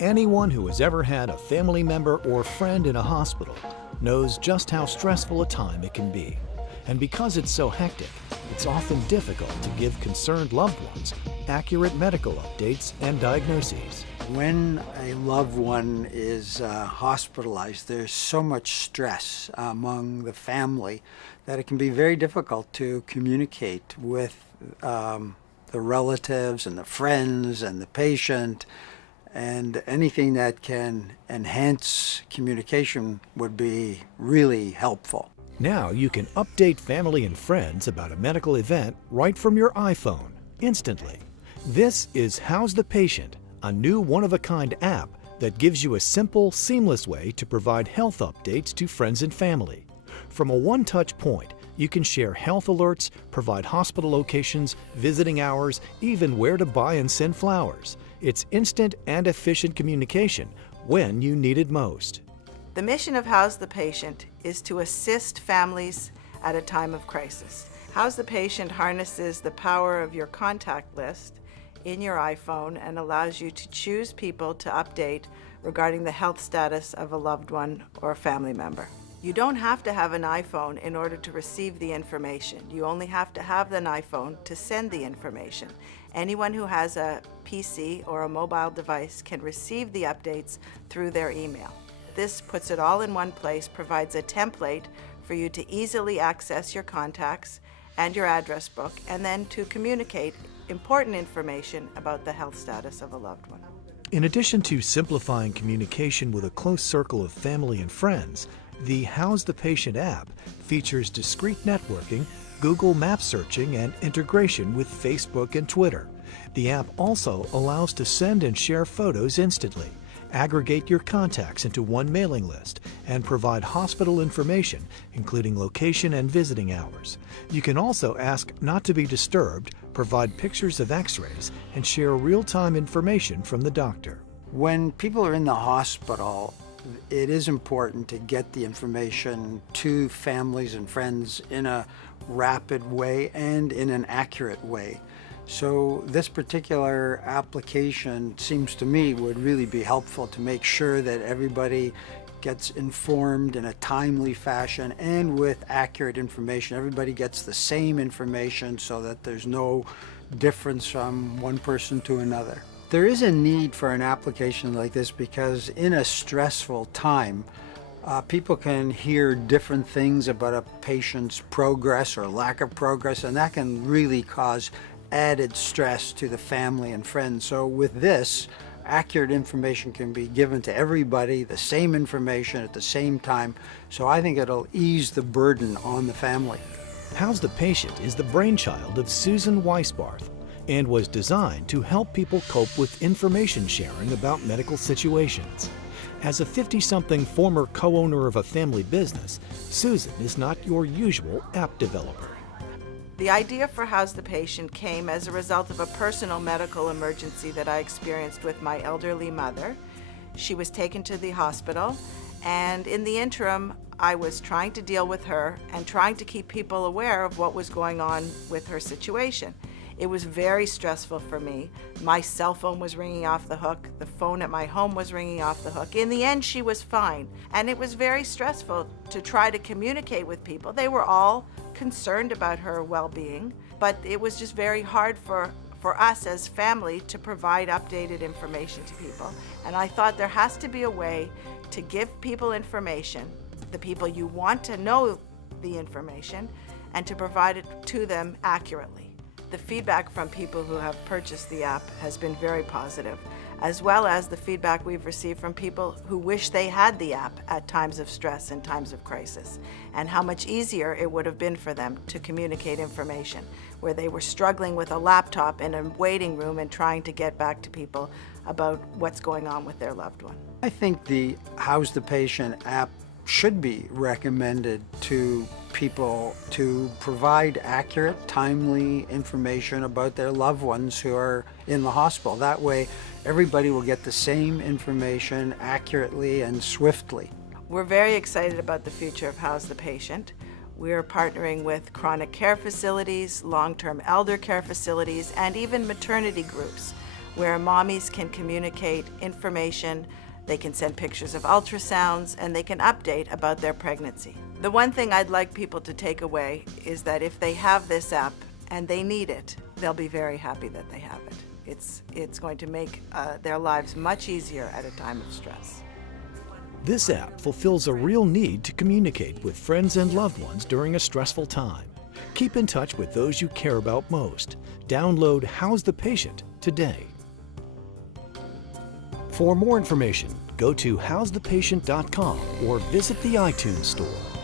Anyone who has ever had a family member or friend in a hospital knows just how stressful a time it can be. And because it's so hectic, it's often difficult to give concerned loved ones accurate medical updates and diagnoses. When a loved one is hospitalized, there's so much stress among the family that it can be very difficult to communicate with the relatives and the friends and the patient, and anything that can enhance communication would be really helpful. Now you can update family and friends about a medical event right from your iPhone, instantly. This is How's the Patient, a new one-of-a-kind app that gives you a simple, seamless way to provide health updates to friends and family. From a one-touch point, you can share health alerts, provide hospital locations, visiting hours, even where to buy and send flowers. It's instant and efficient communication when you need it most. The mission of How's the Patient is to assist families at a time of crisis. How's the Patient harnesses the power of your contact list in your iPhone and allows you to choose people to update regarding the health status of a loved one or a family member. You don't have to have an iPhone in order to receive the information. You only have to have an iPhone to send the information. Anyone who has a PC or a mobile device can receive the updates through their email. This puts it all in one place, provides a template for you to easily access your contacts and your address book, and then to communicate important information about the health status of a loved one. In addition to simplifying communication with a close circle of family and friends, the How's the Patient app features discrete networking, Google Map searching, and integration with Facebook and Twitter. The app also allows to send and share photos instantly, aggregate your contacts into one mailing list, and provide hospital information, including location and visiting hours. You can also ask not to be disturbed, provide pictures of x-rays, and share real-time information from the doctor. When people are in the hospital, it is important to get the information to families and friends in a rapid way and in an accurate way. So this particular application seems to me would really be helpful to make sure that everybody gets informed in a timely fashion and with accurate information. Everybody gets the same information so that there's no difference from one person to another. There is a need for an application like this because in a stressful time, people can hear different things about a patient's progress or lack of progress, and that can really cause added stress to the family and friends. So with this, accurate information can be given to everybody, the same information at the same time. So I think it'll ease the burden on the family. How's the Patient is the brainchild of Susan Weisbarth and was designed to help people cope with information sharing about medical situations. As a 50-something former co-owner of a family business, Susan is not your usual app developer. The idea for How's the Patient came as a result of a personal medical emergency that I experienced with my elderly mother. She was taken to the hospital, and in the interim, I was trying to deal with her and trying to keep people aware of what was going on with her situation. It was very stressful for me. My cell phone was ringing off the hook. The phone at my home was ringing off the hook. In the end, she was fine. And it was very stressful to try to communicate with people. They were all concerned about her well-being, but it was just very hard for us as family to provide updated information to people. And I thought there has to be a way to give people information, the people you want to know the information, and to provide it to them accurately. The feedback from people who have purchased the app has been very positive, as well as the feedback we've received from people who wish they had the app at times of stress and times of crisis, and how much easier it would have been for them to communicate information, where they were struggling with a laptop in a waiting room and trying to get back to people about what's going on with their loved one. I think the How's the Patient app should be recommended to people to provide accurate, timely information about their loved ones who are in the hospital. That way, everybody will get the same information accurately and swiftly. We're very excited about the future of How's the Patient. We're partnering with chronic care facilities, long-term elder care facilities, and even maternity groups. where mommies can communicate information, they can send pictures of ultrasounds, and they can update about their pregnancy. The one thing I'd like people to take away is that if they have this app and they need it, they'll be very happy that they have it. It's going to make their lives much easier at a time of stress. This app fulfills a real need to communicate with friends and loved ones during a stressful time. Keep in touch with those you care about most. Download How's the Patient today. For more information, go to howsthepatient.com or visit the iTunes Store.